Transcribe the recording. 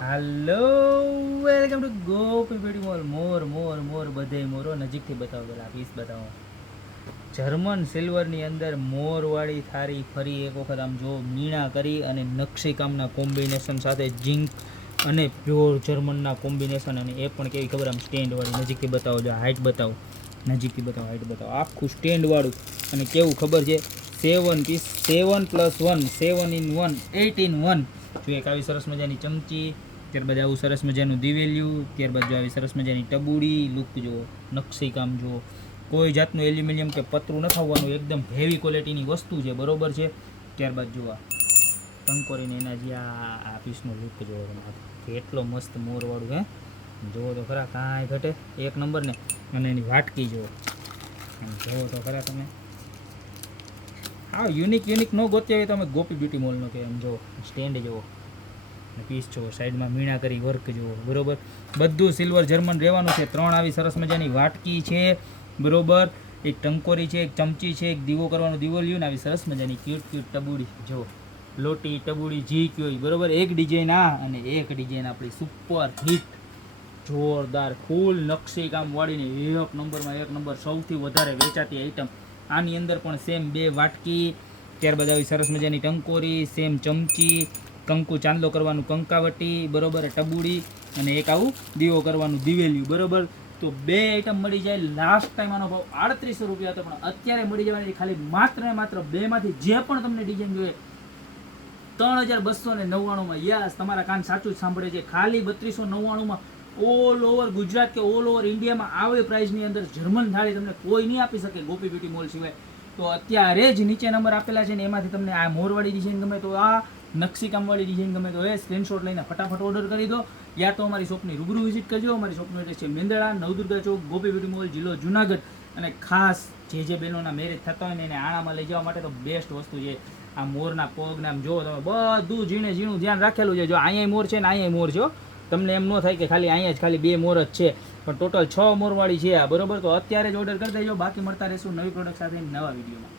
Hello, welcome to Gopi beauty mall. મોર મોર મોર બધે મોરો. નજીકથી બતાવો, પેલા પીસ બતાવો. જર્મન સિલ્વરની અંદર મોરવાળી થારી ફરી એક વખત આમ જો મીણા કરી અને નકશીકામના કોમ્બિનેશન સાથે જિંક અને પ્યોર જર્મનના કોમ્બિનેશન, અને એ પણ કેવી ખબર આમ સ્ટેન્ડવાળી. નજીકથી બતાવો, જો હાઇટ બતાવો, નજીકથી બતાવો, હાઇટ બતાવો. આખું સ્ટેન્ડવાળું અને કેવું ખબર છે, 7 પીસ, 7+1, 7 in 1, 8 in 1. જો એક આવી સરસ મજાની ચમચી, ત્યારબાદ આવું સરસ મજાનું દિવેલિયું, ત્યારબાદ જો આવી સરસ મજાની ટબુડી. લુક જુઓ, નકશીકામ જુઓ, કોઈ જાતનું એલ્યુમિનિયમ કે પતરું ન ખાવાનું, એકદમ હેવી ક્વોલિટીની વસ્તુ છે, બરોબર છે. ત્યારબાદ જુઓ ટંકોરીને એના જે આ પીસનો લુક જુઓ તમે, કેટલો મસ્ત મોરવાળું. જુઓ તો ખરા, કાંઈ ઘટે, એક નંબર ને. અને એની વાટકી જુઓ, જુઓ તો ખરા તમે. હા, યુનિક ન ગોત્યા હોય તમે ગોપી બ્યુટી મોલનો કે એમ. જુઓ સ્ટેન્ડ જુઓ, પીસ જુઓ, સાઈડમાં મીણા કરી વર્ક જુઓ, બરોબર. બધું સિલ્વર જર્મન રહેવાનું છે. 3 આવી સરસ મજાની વાટકી છે, બરોબર. એક ટંકોરી છે, એક ચમચી છે, એક દીવો કરવાનું દિવેલિયું ને આવી સરસ મજાની ક્યુટ ટબુડી. જુઓ, લોટી ટબુડી જી કયો, બરોબર. એક ડિઝાઇન આ અને એક ડિઝાઇન આપણી સુપર હિટ જોરદાર ફૂલ નકશીકામ વાળીને એક નંબર સૌથી વધારે વેચાતી આઈટમ. આની અંદર પણ સેમ 2 વાટકી, ત્યારબાદ આવી સરસ મજાની ટંકોરી, સેમ ચમચી, કંકુ ચાંદલો કરવાનું કંકાવટી, બરોબર, ટબુડી અને એક આવું દીવો કરવાનું દિવેલિયું, બરોબર. તો 2 આઈટમ મળી જાય. લાસ્ટ ટાઈમ આનો ભાવ 3800 રૂપિયા હતો, પણ અત્યારે મળી જવાની ખાલી માત્ર ને માત્ર 2 માંથી જે પણ તમને ડિઝાઇન જોઈએ 3299 યસ, તમારા કાન સાચું જ સાંભળે છે. ખાલી 3299 ઓલ ઓવર ગુજરાત કે ઓલ ઓવર ઇન્ડિયામાં આવી પ્રાઇસની અંદર જર્મન થાળી તમને કોઈ નહીં આપી શકે ગોપી બ્યુટી મોલ સિવાય. તો અત્યારે જ નીચે નંબર આપેલા છે ને, એમાંથી તમને આ મોરવાળી ડિઝાઇન ગમે તો આ, નકશીકામવાળી ડિઝાઇન ગમે તો એ સ્ક્રીનશોટ લઈને ફટાફટ ઓર્ડર કરી દો, યા તો અમારી શોપની રૂબરૂ વિઝિટ કરજો. અમારી શોપનું એડ્રેસ છે મેંદરડા, નવદુર્ગા ચોક, ગોપી બ્યુટી મોલ, જિલ્લો જુનાગઢ. અને ખાસ જે બહેનોના મેરેજ થતા હોય ને એને આણામાં લઈ જવા માટે તો બેસ્ટ વસ્તુ છે આ મોરના પગને. આમ જો તમે, બધું ઝીણું ધ્યાન રાખેલું છે. જો અહીંયા મોર છે ને અહીંયા મોર છે. તમને એમ ન થાય કે ખાલી અહીંયા જ ખાલી 2 મોર જ છે, પણ ટોટલ 6 મોરવાળી છે આ, બરોબર. તો અત્યારે જ ઓર્ડર કરી દેજો. બાકી મળતા રહેશું નવી પ્રોડક્ટ સાથે નવા વિડીયોમાં.